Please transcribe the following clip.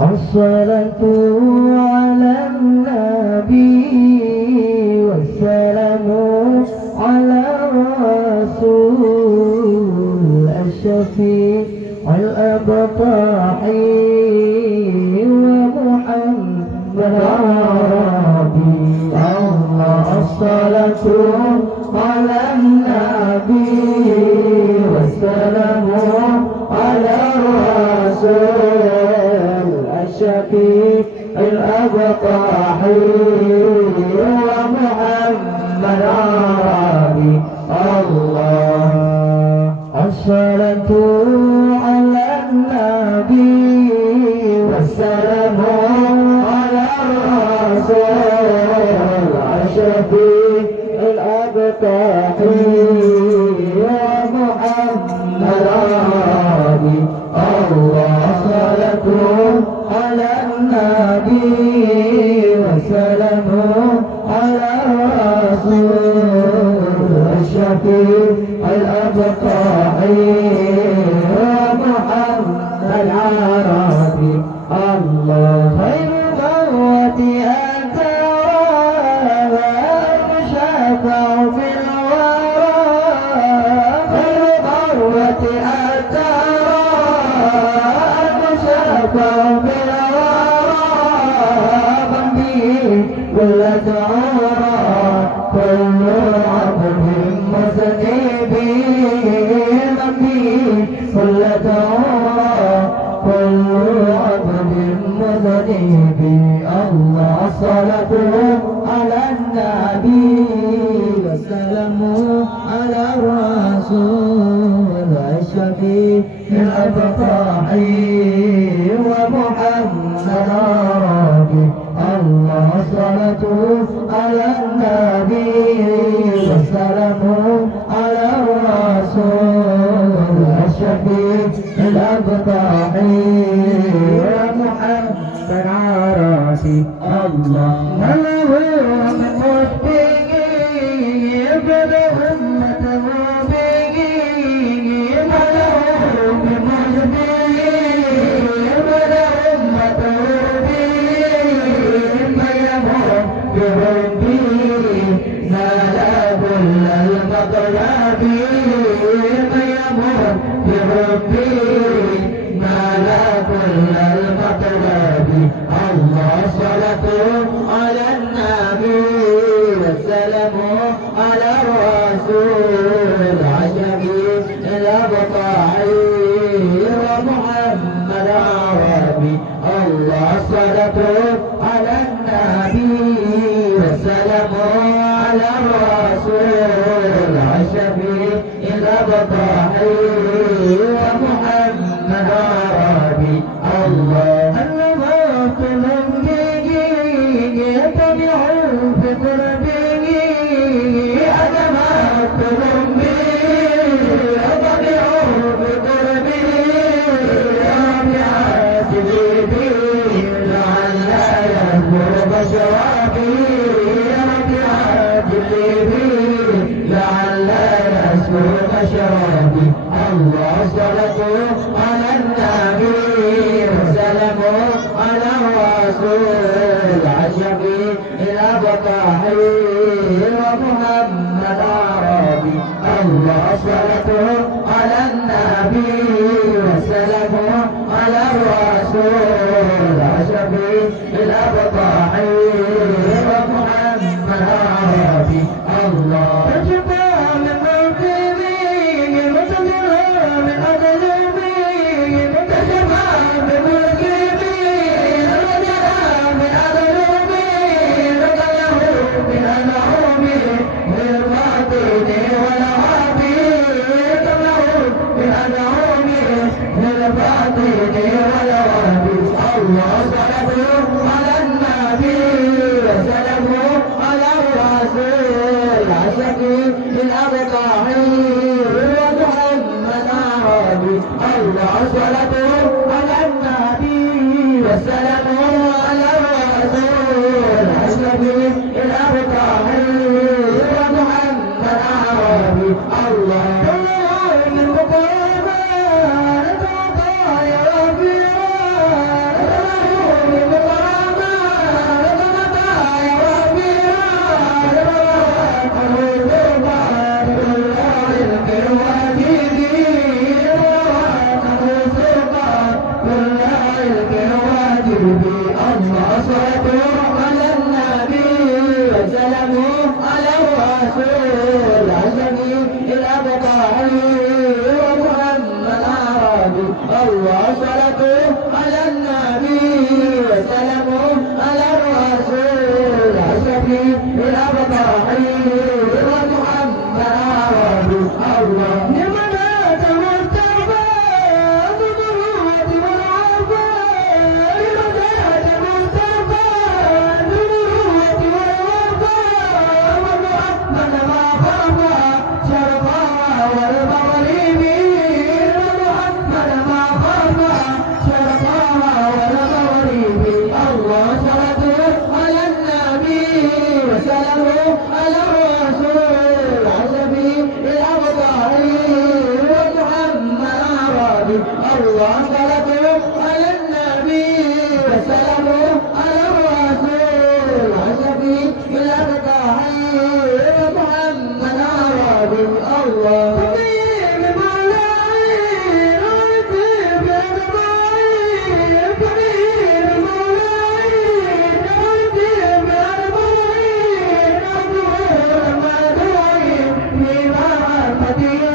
الصلاة على النبي والسلام على الرسول الشفيع الأبطحي ومحمد عربي الله. الصلاة على النبي والسلام على الرسول الشفيع الأبطحي ومحمد عربي الله. الصلاة على النبي والسلام على الرسول الشفيع الأبطحي ومحمد عربي الله. الصلاة على النبي والسلام على الرسول الشفيع الأبطحي ومحمد عربي الله. خير موت أنت ومشفع في الورى. خير موت أنت ومشفع في الورى. من به كل دعوة كل عبد مذنب. من به كل دعوة كل عبد مذنب الله. الصلاة على النبي والسلام على الرسول الشفيع الأبطحي ومحمد عربي الله. الصلاة على النبي والسلام على الرسول الشفيع الأبطحي ومحمد عربي الله. وله من وفيه يبدأ أمته به. وله من وفيه يبدأ أمته به. من يمر بربه نال كل المطلب. من يمر بربه نال كل المطلب الله. الصلاة على النبي والسلام على الرسول الشفيع الأبطحي ومحمد عربي الله. الصلاة على النبي والسلام على الرسول الشفيع الأبطحي ومحمد عربي الله. شرابي الله. الصلاة على النبي والسلام على الرسول الشفيع الأبطحي ومحمد عربي الله. الصلاة على النبي والسلام على الرسول الشفيع الأبطحي ومحمد عربي الله. خطيئة